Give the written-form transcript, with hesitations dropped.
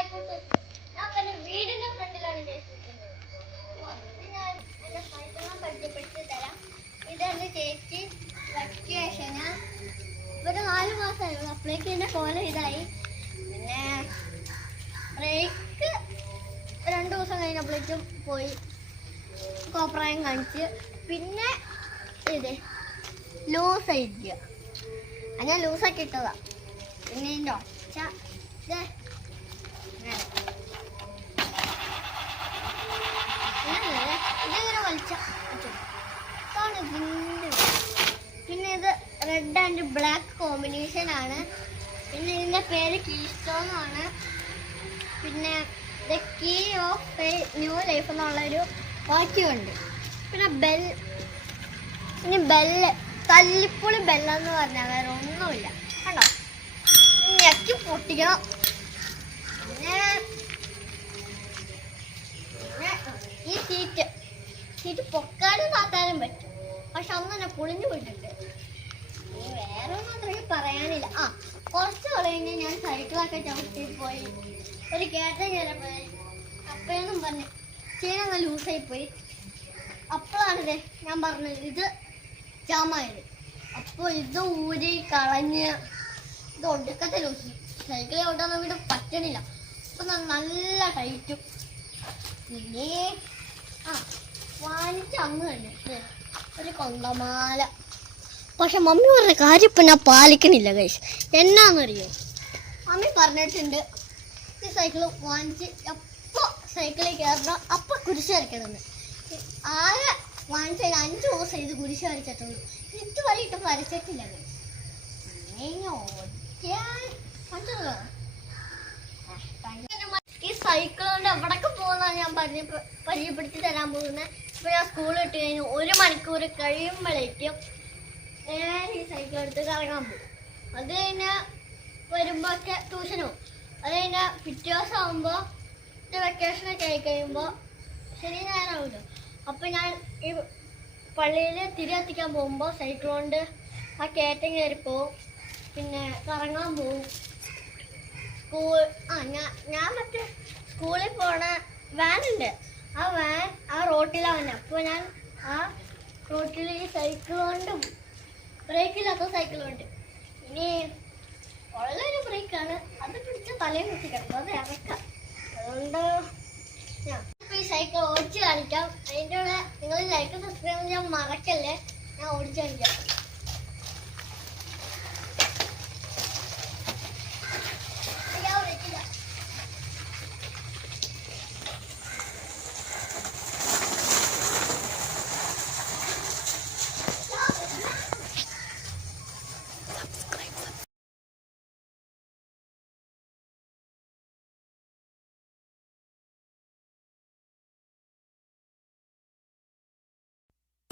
ഞാൻ പിന്നെ വീടിന്റെ ഫ്രണ്ടിലാണ് ചേച്ചിരിക്കുന്നത്. ഞാൻ എന്റെ സൈക്കിളെ പരിചയപ്പെടുത്തി തരാം. ഇതെന്റെ ചേച്ചി വെക്കേഷന് ഒരു 4 മാസമായിരുന്നു. അപ്പോഴേക്ക് എന്റെ കോലം ഇതായി. പിന്നെ ബ്രേക്ക് 2 ദിവസം കഴിഞ്ഞപ്പോഴേക്കും പോയി കോപ്രായം കാണിച്ച്. പിന്നെ ഇത് ലൂസായിരിക്കുക. ഞാൻ ലൂസാക്കി ഇട്ടതാ. പിന്നെ ഇതിൻ്റെ ഒച്ച ഇതിങ്ങനെ വലിച്ച. പിന്നെ ഇത് റെഡ് ആൻഡ് ബ്ലാക്ക് കോമ്പിനേഷൻ ആണ്. പിന്നെ ഇതിൻ്റെ പേര് കീസ്റ്റോൺ ആണ്. പിന്നെ the key of a new life എന്നുള്ളൊരു വാക്യമുണ്ട്. പിന്നെ ബെല്ല് തല്ലിപ്പൊളി ബെല്ലെന്ന് പറഞ്ഞാൽ വേറെ ഒന്നുമില്ല. കണ്ടോ, ഞെക്കി പൊട്ടിക്കണം. പിന്നെ ഈ സീറ്റ് പൊക്കാനും താത്താനും പറ്റും. പക്ഷെ അന്ന് തന്നെ പൊളിഞ്ഞു പോയിട്ടുണ്ട്. വേറെ ഒന്നും അത്രയ്ക്ക് പറയാനില്ല. കുറച്ച് കഴിഞ്ഞ് ഞാൻ സൈക്കിളൊക്കെ ചവിട്ടി പോയി ഒരു കയറ്റം കയറപ്പോയി. അപ്പഴൊന്നും പറഞ്ഞു ചെയിനങ്ങ് ലൂസായി പോയി. അപ്പോഴാണിത് ഞാൻ പറഞ്ഞത് ഇത് ജാമായത്. അപ്പോൾ ഇത് ഊരി കളഞ്ഞ് ഇത് ഒടുക്കത്തെ ലൂസ്. സൈക്കിൾ ചവിട്ടാൻ വീട് പറ്റണില്ല. അപ്പൊ നല്ല ടൈറ്റും. പിന്നെ വാങ്ങിച്ച അന്ന് തന്നെ ഒരു കൊന്തമാല. പക്ഷെ മമ്മി പറഞ്ഞ കാര്യം ഇപ്പം ഞാൻ പാലിക്കണില്ല ഗൈസ്. എന്നാന്നറിയോ, മമ്മി പറഞ്ഞിട്ടുണ്ട് ഈ സൈക്കിൾ വാങ്ങിച്ച് എപ്പോൾ സൈക്കിളിൽ കയറണം അപ്പം കുരിശ് വരയ്ക്കണമെന്ന്. ആകെ വാങ്ങിച്ചതിന് 5 ദിവസം ഇത് കുരിശ് വരച്ചിട്ടുള്ളൂ. ഇതുവരെ ഇട്ട് വരച്ചിട്ടില്ല ഗൈസ്. ഈ സൈക്കിൾ കൊണ്ട് എവിടൊക്കെ പോകുന്നതാണ് ഞാൻ പരിചയപ്പെടുത്തി തരാൻ പോകുന്നത്. ഇപ്പൊ ഞാൻ സ്കൂളിൽ ഇട്ട് കഴിഞ്ഞു 1 മണിക്കൂർ കഴിയുമ്പോഴേക്കും ഈ സൈക്കിൾ എടുത്ത് കറങ്ങാൻ പോകും. അത് കഴിഞ്ഞാൽ വരുമ്പോഴൊക്കെ ട്യൂഷന് പോകും. അത് കഴിഞ്ഞാൽ പിറ്റേ ദിവസം ആകുമ്പോൾ വെക്കേഷനൊക്കെ ആയി കഴിയുമ്പോൾ ശനി ഞായറാവുമല്ലോ. അപ്പം ഞാൻ ഈ പള്ളിയിൽ തിരി കത്തിക്കാൻ പോകുമ്പോൾ സൈക്കിൾ കൊണ്ട് ആ കയറ്റം കയറി പോവും. പിന്നെ കറങ്ങാൻ പോവും. ഞാൻ മറ്റേ സ്കൂളിൽ പോണ വാനുണ്ട്. ആ വാൻ ആ റോട്ടിലാണ്. അപ്പോൾ ഞാൻ ആ റോട്ടിൽ ഈ സൈക്കിൾ കൊണ്ടും ബ്രേക്കില്ലാത്ത സൈക്കിളുണ്ട്. ഇനി ഉള്ളൊരു ബ്രേക്കാണ്, അത് പിടിച്ച തലയും കുത്തി കിടക്കും. അത് ഇറക്കാം. അതുകൊണ്ട് ഞാൻ ഈ സൈക്കിൾ ഓടിച്ച് കാണിക്കാം. അതിൻ്റെ കൂടെ നിങ്ങൾ ലൈക്ക് സബ്സ്ക്രൈബ് ചെയ്യാൻ മറക്കല്ലേ. ഞാൻ ഓടിച്ച് കാണിക്കാം.